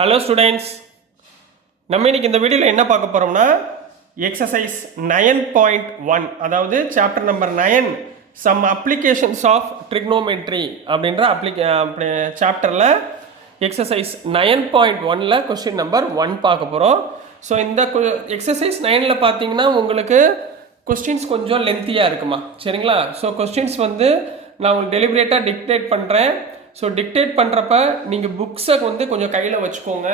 Hello students, நம்ம இன்னைக்கு இந்த வீடியோவில் என்ன பார்க்க போகிறோம்னா எக்ஸசைஸ் 9.1 அதாவது chapter number 9 some applications of trigonometry அப்படின்ற சாப்டரில் எக்ஸசைஸ் 9.1ல் கொஸ்டின் நம்பர் 1 பார்க்க போகிறோம். ஸோ இந்த எக்ஸசைஸ் 9ல் பார்த்தீங்கன்னா உங்களுக்கு கொஸ்டின்ஸ் கொஞ்சம் லென்த்தியாக இருக்குமா, சரிங்களா? ஸோ கொஸ்டின்ஸ் வந்து நான் உங்களுக்கு டெலிபரேட்டாக டிக்டேட் பண்ணுறேன். ஸோ டிக்டேட் பண்ணுறப்ப நீங்கள் புக்ஸை வந்து கொஞ்சம் கையில் வச்சுக்கோங்க.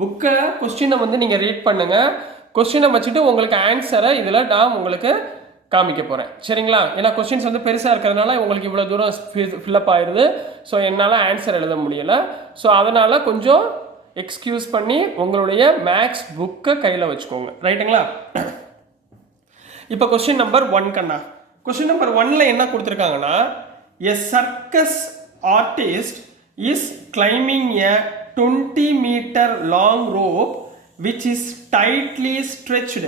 புக்கை கொஸ்டினை வந்து நீங்கள் ரீட் பண்ணுங்கள். கொஸ்டினை வச்சுட்டு உங்களுக்கு ஆன்சரை இதில் நான் உங்களுக்கு காமிக்க போகிறேன், சரிங்களா? ஏன்னா கொஸ்டின்ஸ் வந்து பெருசாக இருக்கிறதுனால உங்களுக்கு இவ்வளோ தூரம் ஃபில்லப் ஆயிடுது. ஸோ என்னால் ஆன்சர் எழுத முடியலை. ஸோ அதனால் கொஞ்சம் எக்ஸ்கியூஸ் பண்ணி உங்களுடைய மேக்ஸ் புக்கை கையில் வச்சுக்கோங்க, ரைட்டுங்களா? இப்போ கொஸ்டின் நம்பர் 1 கண்ணா. கொஸ்டின் நம்பர் 1ல் என்ன கொடுத்துருக்காங்கன்னா, எ circus artist is climbing a 20 meter long rope which is tightly stretched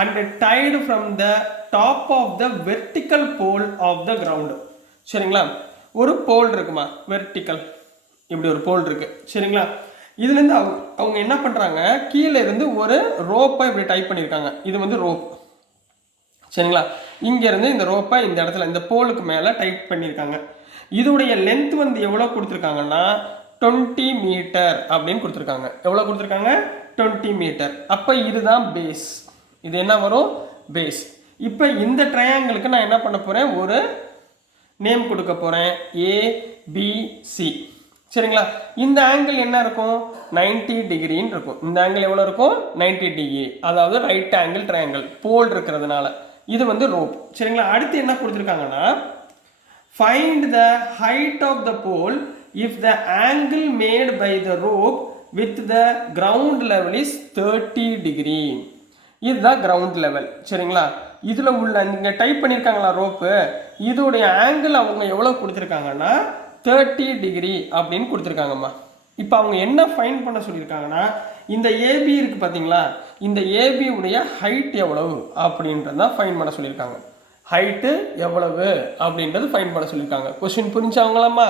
and tied from the top of the vertical pole of the ground. சரிங்களா? ஒரு போல் இருக்குமா, வெர்டிக்கல், இப்படி ஒரு போல் இருக்கு, சரிங்களா? இதுலேருந்து அவங்க என்ன பண்ணுறாங்க, கீழே இருந்து ஒரு ரோப்பை இப்படி டைப் பண்ணியிருக்காங்க. இது வந்து ரோப், சரிங்களா? இங்கேருந்து இந்த ரோப்பை இந்த இடத்துல இந்த போலுக்கு மேலே டைப் பண்ணியிருக்காங்க. இதோடைய லென்த் வந்து எவ்வளோ கொடுத்துருக்காங்கன்னா 20 மீட்டர் அப்படின்னு கொடுத்துருக்காங்க. எவ்வளோ கொடுத்துருக்காங்க? 20 மீட்டர். அப்போ இதுதான் பேஸ். இது என்ன வரும்? பேஸ். இப்போ இந்த ட்ரையாங்கிளுக்கு நான் என்ன பண்ண போகிறேன், ஒரு நேம் கொடுக்க போகிறேன், ஏபிசி, சரிங்களா? இந்த ஆங்கிள் என்ன இருக்கும்? 90 டிகிரின்னு இருக்கும். இந்த ஆங்கிள் எவ்வளோ இருக்கும்? 90 டிகிரி, அதாவது ரைட் ஆங்கிள் ட்ரையாங்கிள், போல் இருக்கிறதுனால. இது வந்து ரோப், சரிங்களா? அடுத்து என்ன கொடுத்துருக்காங்கன்னா, find the height of the pole if the angle made by the rope with the ground level is 30 degree. இதுதான் கிரவுண்ட் லெவல், சரிங்களா? இதில் உள்ள நீங்கள் டைப் பண்ணியிருக்காங்களா ரோப்பு, இதோடைய ஆங்கிள் அவங்க எவ்வளோ கொடுத்துருக்காங்கன்னா 30 டிகிரி அப்படின்னு கொடுத்துருக்காங்கம்மா. இப்போ அவங்க என்ன ஃபைன் பண்ண சொல்லியிருக்காங்கன்னா, இந்த ஏபி இருக்குது பார்த்தீங்களா, இந்த ஏபி உடைய ஹைட் எவ்வளவு அப்படின்றதான் ஃபைன் பண்ண சொல்லியிருக்காங்க. ஹைட்டு எவ்வளவு அப்படின்றது ஃபைன் பண்ண சொல்லியிருக்காங்க. கொஸ்டின் புரிஞ்சாங்களாம்மா?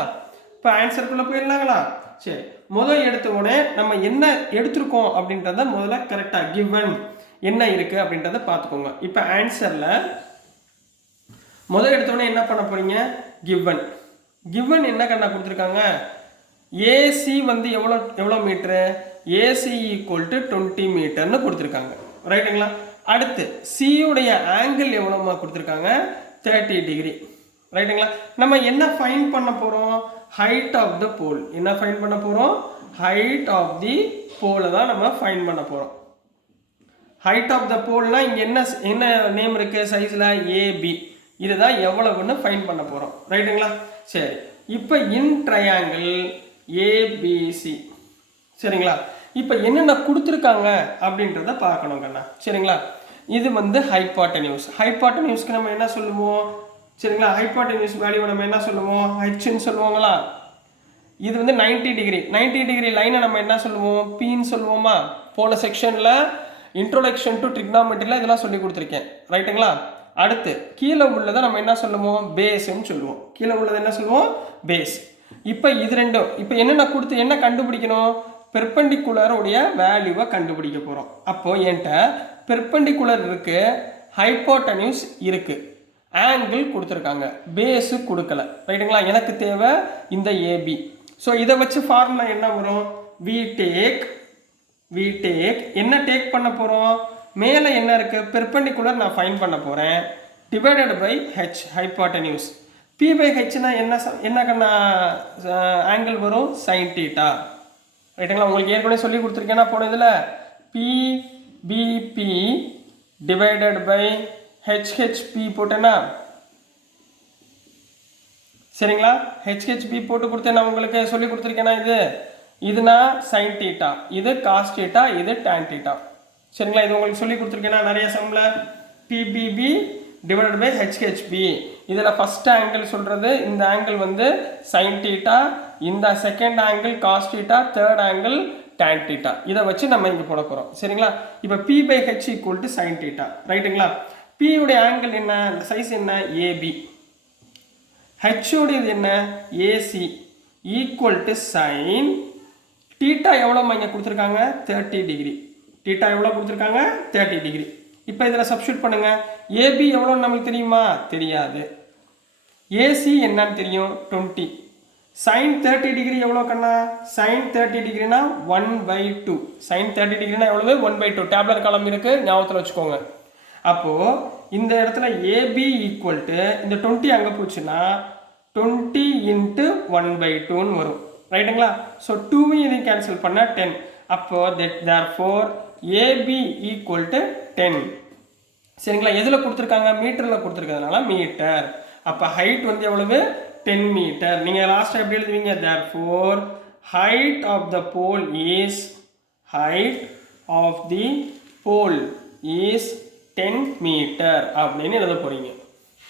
இப்போ ஆன்சருக்குள்ளே போயிடலாங்களா? சரி, முதல் எடுத்த உடனே நம்ம என்ன எடுத்திருக்கோம் அப்படின்றத முதல்ல கரெக்டாக கிவன் என்ன இருக்குது அப்படின்றத பார்த்துக்கோங்க. இப்போ ஆன்சரில் முதல் எடுத்த உடனே என்ன பண்ண போகிறீங்க, கிவன். கிவன் என்ன கண்ணா கொடுத்துருக்காங்க, ஏசி வந்து எவ்வளோ மீட்ரு, ஏசி ஈக்குவல் டு 20 மீட்டர்னு கொடுத்துருக்காங்க, ரைட்டுங்களா? அடுத்து சியுடைய ஆங்கிள் எவ்வளோமா கொடுத்துருக்காங்க, 30 டிகிரி, ரைட்டுங்களா? நம்ம என்ன ஃபைன் பண்ண போகிறோம், ஹைட் ஆஃப் த போல். என்ன ஃபைன் பண்ண போகிறோம்? ஹைட் ஆஃப் தி போலை தான் நம்ம ஃபைன் பண்ண போகிறோம். ஹைட் ஆஃப் த போல்னா இங்கே என்ன நேம் இருக்குது சைஸில், ஏபி. இதுதான் எவ்வளவுன்னு ஃபைன் பண்ண போகிறோம், ரைட்டுங்களா? சரி, இப்போ இன் ட்ரையாங்கிள் ஏபிசி, சரிங்களா? இப்போ என்னென்ன கொடுத்துருக்காங்க அப்படின்றத பார்க்கணும் கண்ணா, சரிங்களா? இது வந்து ஹைபாட்டனியூஸ். ஹைபாட்டனியூஸ்க்கு நம்ம என்ன சொல்லுவோம், சரிங்களா? ஹைபாட்டனியூஸ் வேல்யூ நம்ம என்ன சொல்லுவோம், ஹெச்ன்னு சொல்லுவோங்களா? இது வந்து 90 டிகிரி. 90 டிகிரி லைனை நம்ம என்ன சொல்லுவோம், பின்னு சொல்லுவோமா? போன செக்ஷனில் இன்ட்ரோடக்ஷன் டு ட்ரிக்னாமெட்ரியில் இதெல்லாம் சொல்லி கொடுத்துருக்கேன், ரைட்டுங்களா? அடுத்து கீழே உள்ளதை நம்ம என்ன சொல்லுவோம், பேஸ்ன்னு சொல்லுவோம். கீழே உள்ளதை என்ன சொல்லுவோம், பேஸ். இப்போ இது ரெண்டும் இப்போ என்னென்ன கொடுத்து என்ன கண்டுபிடிக்கணும், பெர்பெண்டிகுலர் உடைய வேல்யூவை கண்டுபிடிக்க போகிறோம். அப்போது என்கிட்ட பெர்பெண்டிகுலர் இருக்குது, ஹைபோட்டனியூஸ் இருக்குது, ஆங்கிள் கொடுத்துருக்காங்க, பேஸு கொடுக்கல, ரைட்டுங்களா? எனக்கு தேவை இந்த ஏபி. ஸோ இதை வச்சு ஃபார்முலா என்ன வரும், வி டேக் என்ன டேக் பண்ண போகிறோம், மேலே என்ன இருக்குது, பெர்பெண்டிகுலர் நான் ஃபைன் பண்ண போகிறேன், divided by H, hypotenuse. P by ஹெச்னா என்ன கண்ணா ஆங்கிள் வரும், சைன் தீட்டா, ரைட்டுங்களா? உங்களுக்கு ஏற்கனவே சொல்லி கொடுத்துருக்கேன்னா போன இதில் பிபிபி டிவைடட் பை ஹெச்ஹெச்பி போட்டேன்னா, சரிங்களா? ஹெச்ஹெச்பி போட்டு கொடுத்தேன் நான் உங்களுக்கு சொல்லி கொடுத்துருக்கேன்னா, இதுனா சைன் தீட்டா, இது காஸ் தீட்டா, இது டான் தீட்டா, சரிங்களா? இது உங்களுக்கு சொல்லி கொடுத்துருக்கேன்னா நிறைய சம்மில் பிபிபி டிவைடட் பை ஹெச்ஹெச்பி. இதில் ஃபஸ்ட் ஆங்கிள் சொல்கிறது, இந்த ஆங்கிள் வந்து சைன் தீட்டா, இந்த second angle cos theta, third angle tan theta. இதை வச்சு நம்ம இங்கே போட போகிறோம், சரிங்களா? இப்போ B by H equal to sine theta, ரைட்டுங்களா? பி உடைய ஆங்கிள் என்ன, சைஸ் என்ன, ஏபி. ஹெச் உடையது என்ன, AC equal to sine theta எவ்வளோம்மா இங்கே கொடுத்துருக்காங்க 30 டிகிரி. தீட்டா எவ்வளோ கொடுத்துருக்காங்க 30 டிகிரி. இப்போ இதில் சப்ஸ்டியூட் பண்ணுங்க. ஏபி எவ்வளோன்னு நம்மளுக்கு தெரியுமா? தெரியாது. ஏசி என்னன்னு தெரியும் 20. sin 30 டிகிரி எவ்வளோ கண்ணா? sin 30 டிகிரினா 1/2. sin 30 டிகிரினா எவ்வளவு? 1/2. டேப்லர் காலம் இருக்கு, ஞாபகத்தில் வச்சுக்கோங்க. அப்போ இந்த இடத்துல ஏபி ஈக்குவல் டு இந்த 20 அங்கே போச்சுன்னா 20 × 1/2ன்னு வரும். ரைட்டுங்களா? ஸோ 2 இதையும் கேன்சல் பண்ணால் 10. அப்போ therefore ஏபி ஈக்குவல் டு 10. சரிங்களா? எதில் கொடுத்துருக்காங்க? மீட்டரில் கொடுத்துருக்கிறதுனால மீட்டர். அப்போ ஹைட் வந்து எவ்வளவு? 10 மீட்டர். நீங்கள் லாஸ்ட்டாக எப்படி எழுதுவீங்க? therefore height of the pole is 10 metre அப்படின்னு எழுத போறீங்க.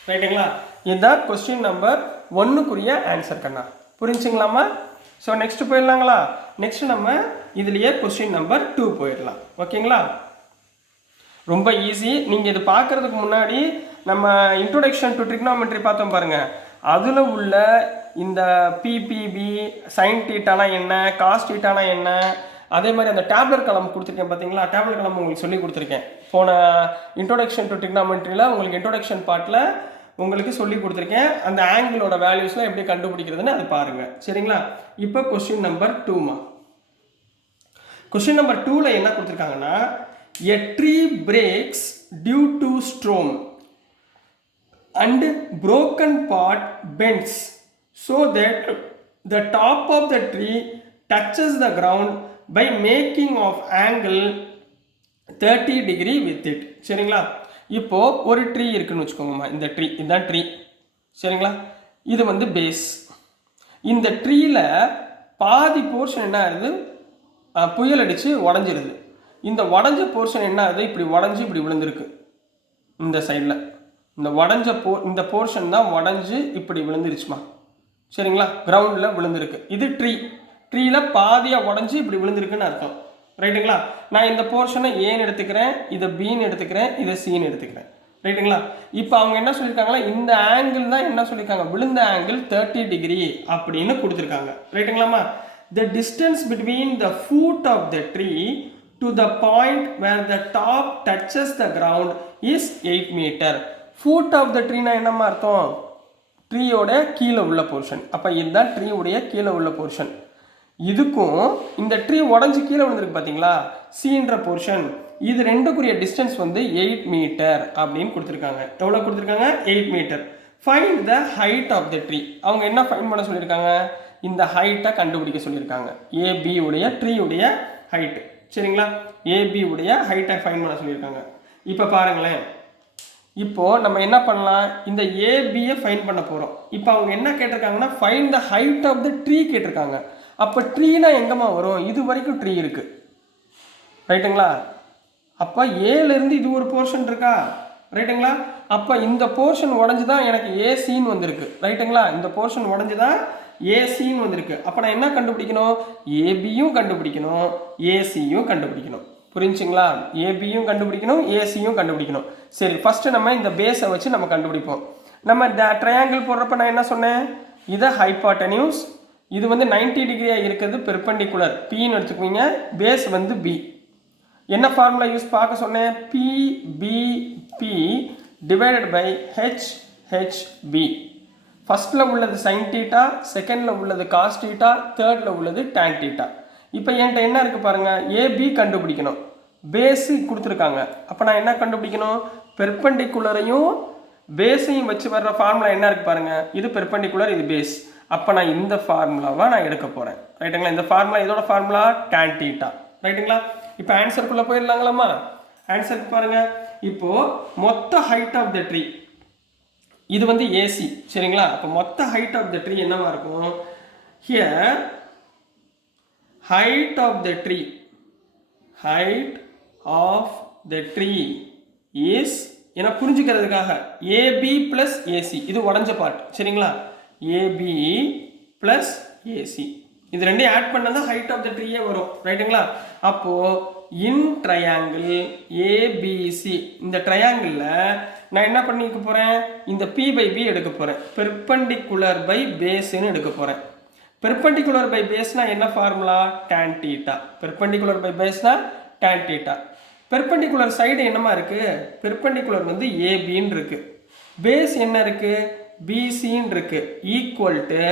ரைட்டுங்களா? இதுதான் கொஸ்டின் நம்பர் 1க்குரிய ஆன்சர் கண்ணா. புரிஞ்சுங்களாமா? ஸோ நெக்ஸ்ட் போயிடலாங்களா? நெக்ஸ்ட் நம்ம இதுலயே கொஸ்டின் நம்பர் 2 போயிடலாம். ஓகேங்களா? ரொம்ப ஈஸி. நீங்கள் இது பார்க்கறதுக்கு முன்னாடி நம்ம இன்ட்ரோடக்ஷன் டு ட்ரிக்னாமெட்ரி பார்த்தோம் பாருங்க. அதில் உள்ள இந்த பிபிபி, சைன் தீட்டானா என்ன, காஸ் தீட்டானா என்ன, அதே மாதிரி அந்த டேப்லர் காலம் கொடுத்துருக்கேன் பார்த்தீங்களா? டேப்லர் காலம் உங்களுக்கு சொல்லி கொடுத்துருக்கேன். போன இன்ட்ரோடக்ஷன் டு ட்ரிக்னாமெட்ரியில் உங்களுக்கு இன்ட்ரோடக்ஷன் பார்ட்டில் உங்களுக்கு சொல்லி கொடுத்துருக்கேன். அந்த ஆங்கிளோட வேல்யூஸ்லாம் எப்படி கண்டுபிடிக்கிறதுன்னு அது பாருங்கள். சரிங்களா? இப்போ கொஸ்டின் நம்பர் 2மா. கொஸ்டின் நம்பர் 2ல என்ன கொடுத்துருக்காங்கன்னா, a tree breaks due to storm and broken part bends so that the top of the tree touches the ground by making of angle 30 degree with it. சரிங்களா? இப்போ ஒரு tree இருக்குன்னு வச்சுக்கோங்கம்மா. இந்த tree, இதுதான் tree. சரிங்களா? இது வந்து பேஸ். இந்த ட்ரீல பாதி போர்ஷன் என்ன ஆகுது? புயல் அடித்து உடஞ்சிருது. இந்த உடஞ்ச போர்ஷன் என்ன ஆகுது? இப்படி உடஞ்சி இப்படி விழுந்திருக்கு. இந்த சைடில் இந்த உடஞ்ச இந்த போர்ஷன் தான் உடஞ்சி இப்படி விழுந்துருச்சுமா. சரிங்களா? கிரவுண்டில் விழுந்திருக்கு. இது ட்ரீல பாதியாக உடஞ்சி இப்படி விழுந்திருக்குன்னு அர்த்தம். ரைட்டுங்களா? நான் இந்த போர்ஷனை ஏன்னு எடுத்துக்கிறேன், இதை பின்னு எடுத்துக்கிறேன், இதை சின்னு எடுத்துக்கிறேன். ரைட்டுங்களா? இப்போ அவங்க என்ன சொல்லியிருக்காங்களா, இந்த ஆங்கிள் தான் என்ன சொல்லியிருக்காங்க, விழுந்த ஆங்கிள் 30 டிகிரி அப்படின்னு கொடுத்துருக்காங்க. ரைட்டுங்களாமா? The distance between the foot of the tree to the point where the top touches the ground is 8 meter. Foot of the tree na என்னமா அர்த்தம்? ட்ரீயோட கீழே உள்ள போர்ஷன். அப்போ இதுதான் ட்ரீயோடைய கீழே உள்ள போர்ஷன். இதுக்கும் இந்த ட்ரீ உடஞ்சி கீழே விழுந்திருக்கு பார்த்தீங்களா, சீன்ற போர்ஷன், இது ரெண்டுக்குரிய டிஸ்டன்ஸ் வந்து 8 மீட்டர் அப்படின்னு கொடுத்துருக்காங்க. எவ்வளோ கொடுத்துருக்காங்க? 8 meter. Find the height of the tree. அவங்க என்ன ஃபைண்ட் பண்ண சொல்லியிருக்காங்க? இந்த ஹைட்டை கண்டுபிடிக்க சொல்லியிருக்காங்க. ஏபி உடைய ட்ரீயுடைய ஹைட்டு. சரிங்களா? ஏபி உடைய ஹைட்டை ஃபைண்ட் பண்ண சொல்லியிருக்காங்க. இப்போ பாருங்களேன், இப்போ நம்ம என்ன பண்ணலாம், இந்த ஏபியை ஃபைண்ட் பண்ண போகிறோம். இப்போ அவங்க என்ன கேட்டிருக்காங்கன்னா, find the height of the tree கேட்டிருக்காங்க. அப்போ ட்ரீனா எங்கம்மா வரும்? இது வரைக்கும் ட்ரீ இருக்குது. ரைட்டுங்களா? அப்போ ஏலேருந்து இது ஒரு போர்ஷன் இருக்கா? ரைட்டுங்களா? அப்போ இந்த போர்ஷன் உடஞ்சி தான் எனக்கு ஏசின்னு வந்திருக்கு. ரைட்டுங்களா? இந்த போர்ஷன் உடஞ்சி தான் ஏசின்னு வந்திருக்கு. அப்போ நான் என்ன கண்டுபிடிக்கணும்? ஏபியும் கண்டுபிடிக்கணும், ஏசியும் கண்டுபிடிக்கணும். புரிஞ்சுங்களா? ஏபியும் கண்டுபிடிக்கணும், ஏசியும் கண்டுபிடிக்கணும். சரி, ஃபஸ்ட்டு நம்ம இந்த பேஸை வச்சு நம்ம கண்டுபிடிப்போம். நம்ம ட்ரையாங்கிள் போடுறப்ப நான் என்ன சொன்னேன்? இதை ஹைபாட்டனியூஸ், இது வந்து 90 டிகிரியாக இருக்கிறது பெர்பெண்டிகுலர், பின்னு எடுத்துக்குவீங்க. பேஸ் வந்து பி. என்ன ஃபார்முலா யூஸ் பார்க்க சொன்னேன்? பிபிபி டிவைடட் பை ஹெச்ஹெச்பி. ஃபஸ்ட்டில் உள்ளது சைன் தீட்டா, செகண்டில் உள்ளது காஸ் தீட்டா, தேர்டில் உள்ளது டேன் தீட்டா. இப்போ என்கிட்ட என்ன இருக்குது பாருங்கள், ஏபி கண்டுபிடிக்கணும், பேஸு கொடுத்துருக்காங்க. அப்போ நான் என்ன கண்டுபிடிக்கணும்? பெர்பெண்டிகுலரையும் பேஸையும் வச்சு வர்ற ஃபார்முலா என்ன இருக்குது பாருங்கள், இது பெர்பெண்டிகுலர், இது பேஸ். அப்போ நான் இந்த ஃபார்முலாவை நான் எடுக்க போகிறேன். ரைட்டுங்களா? இந்த ஃபார்முலா இதோட ஃபார்முலா டேன் தீட்டா. ரைட்டுங்களா? இப்போ ஆன்சருக்குள்ளே போயிடலாங்களாம்மா? ஆன்சருக்கு பாருங்கள். இப்போது மொத்த ஹைட் ஆஃப் த ட்ரீ இது வந்து ஏசி. சரிங்களா? அப்போ மொத்த ஹைட் ஆஃப் த ட்ரீ என்னவா இருக்கும்? Here height of the tree is என்ன புரிஞ்சுக்கிறதுக்காக AB plus AC, இது உடஞ்ச பார்ட். சரிங்களா? AB plus AC இது ரெண்டையும் ஆட் பண்ணால் தான் ஹைட் ஆஃப் த ட்ரீயே வரும். ரைட்டுங்களா? அப்போது இன் ட்ரையாங்கிள் ஏபிசி, இந்த ட்ரையாங்கிளில் நான் என்ன பண்ணிக்க போகிறேன்? இந்த P/B எடுக்க போகிறேன், பெர்பெண்டிகுலர் பை பேஸ்ன்னு எடுக்க போகிறேன். பெர்பெண்டிகுலர் பை பேஸ்னா என்ன formula? tan theta. Perpendicular by பேஸ்னா tan theta. பெர்பெண்டிகுலர் சைடு என்னமா இருக்கு? பெர்பெண்டிகுலர் வந்து ஏபின்னு இருக்கு. பேஸ் என்ன இருக்கு? பிசின்னு இருக்கு. Equal to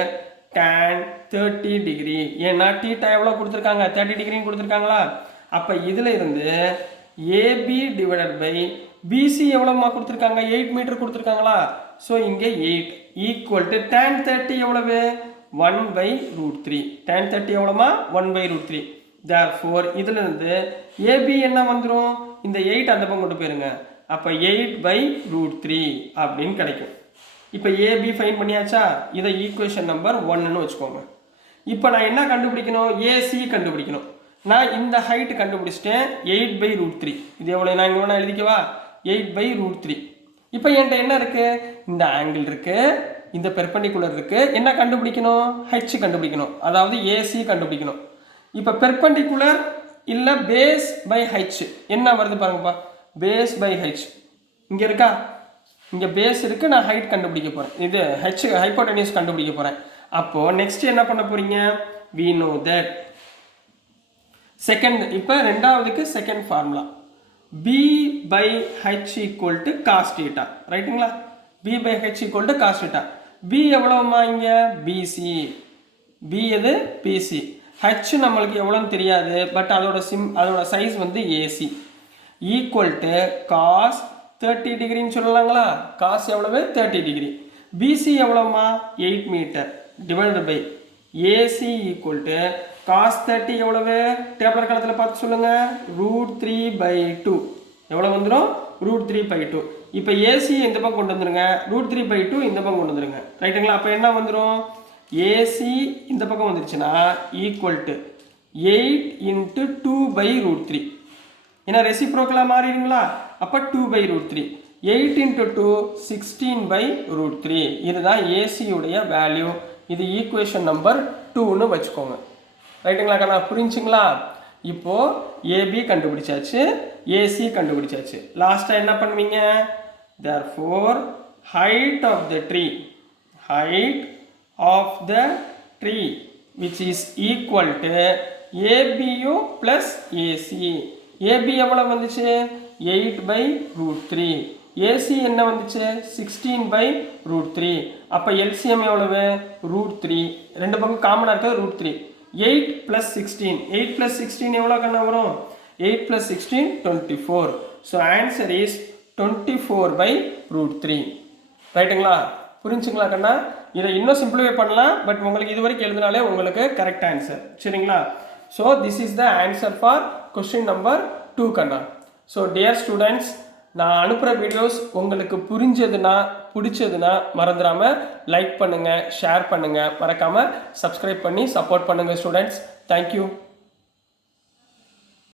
tan 30 degree. ஏன்னா தீட்டா எவ்வளோ கொடுத்துருக்காங்க? 30 டிகிரின்னு கொடுத்துருக்காங்களா? அப்போ இதில் இருந்து ஏபி டிவைடட் பை பிசி எவ்வளோமா கொடுத்துருக்காங்க? 8 மீட்டர் கொடுத்துருக்காங்களா? ஸோ இங்கே 8 ஈக்குவல் டு tan 30 எவ்வளவு? 1/√3. tan 30 எவ்வளோமா? 1/√3. therefore இதில் இருந்து ஏபி என்ன வந்துடும்? இந்த 8 அந்த பக்கம் கொண்டு போயிருங்க. அப்போ 8/√3 அப்படின்னு கிடைக்கும். இப்போ ஏபி ஃபைன் பண்ணியாச்சா? இதை ஈக்குவேஷன் நம்பர் 1ன்னு வச்சுக்கோங்க. இப்போ நான் என்ன கண்டுபிடிக்கணும்? ஏசி கண்டுபிடிக்கணும். நான் இந்த ஹைட் கண்டுபிடிச்சிட்டேன் 8/√3. இது எவ்வளோ? நான் இங்கே வேணா எழுதிக்கவா? 8/√3. இப்போ என்கிட்ட என்ன இருக்கு? இந்த ஆங்கிள் இருக்கு, இந்த பெர்பெண்டிகுலர் இருக்கு. என்ன கண்டுபிடிக்கணும்? ஹெச் கண்டுபிடிக்கணும், அதாவது ஏசி கண்டுபிடிக்கணும். இப்போ பெர்பெண்டிகுலர் இல்லை பேஸ் பை ஹெச் என்ன வருது பாருங்கப்பா. பேஸ் பை ஹெச் இங்கே இருக்கா? இங்கே பேஸ் இருக்கு, நான் ஹைட் கண்டுபிடிக்க போகிறேன். இது ஹெச் ஹைப்போடெனியூஸ் கண்டுபிடிக்க போகிறேன். அப்போது நெக்ஸ்ட் என்ன பண்ண போறீங்க? we know that second. இப்போ ரெண்டாவதுக்கு second formula b by h equal to cos theta. ரைட்டுங்களா? b by h equal to cos theta. b எவ்வளவுமா? இங்கே bc. b எது? bc. h நம்மளுக்கு எவ்வளோன்னு தெரியாது, பட் அதோட சைஸ் வந்து ac. ஈக்குவல் டு cos 30 டிகிரின்னு சொல்லலாங்களா? cos எவ்வளவு? 30 டிகிரி. bc எவ்வளவுமா? 8 meter divided by ac equal to cos 30 எவ்வளவு? டேபிளர் காலத்தில் பார்த்து சொல்லுங்க. √3/2 எவ்வளோ வந்துடும்? √3/2. இப்போ ஏசி இந்த பக்கம் கொண்டு வந்துருங்க, √3/2 இந்த பக்கம் கொண்டு வந்துருங்க. ரைட்டுங்களா? அப்போ என்ன வந்துடும்? ஏசி இந்த பக்கம் வந்துருச்சுன்னா ஈக்குவல் டு 8 × 2/√3. ஏன்னா ரெசிப்ரோக்கலாக மாறிடுங்களா? அப்போ 2/√3. 8 × 2 16/√3. இதுதான் ஏசியுடைய வேல்யூ. இது ஈக்குவேஷன் நம்பர் 2ன்னு வச்சுக்கோங்க. ரைட்டுங்களா கண்ணா? புரிஞ்சுங்களா? இப்போ ஏபி கண்டுபிடிச்சாச்சு, ஏசி கண்டுபிடிச்சாச்சு. லாஸ்ட்டாக என்ன பண்ணுவீங்க? therefore height of the tree which is equal to ABU plus AC. AB எவ்வளோ வந்துச்சு? 8/√3. AC என்ன வந்துச்சு? 16/√3. அப்போ எல்சிஎம் எவ்வளவு? √3. ரெண்டு பக்கம் காமனாக இருக்கிறது √3. 8 + 16. 8 + 16 எவ்வளோ கண்ணா வரும்? 8 + 16 24. So answer is 24/√3. ரைட்டுங்களா? புரிஞ்சுங்களா கண்ணா? இதை இன்னும் சிம்பிளிஃபை பண்ணலாம், பட் உங்களுக்கு இது வரைக்கும் எழுதினாலே உங்களுக்கு கரெக்ட் ஆன்சர். சரிங்களா? So this is the answer for question number 2 கண்ணா. ஸோ டியர் ஸ்டூடெண்ட்ஸ், நான் அனுப்புகிற வீடியோஸ் உங்களுக்கு புரிஞ்சதுன்னா, பிடிச்சதுன்னா மறந்துடாமல் லைக் பண்ணுங்கள், ஷேர் பண்ணுங்கள், மறக்காமல் சப்ஸ்கிரைப் பண்ணி சப்போர்ட் பண்ணுங்கள் ஸ்டூடெண்ட்ஸ். தேங்க்யூ.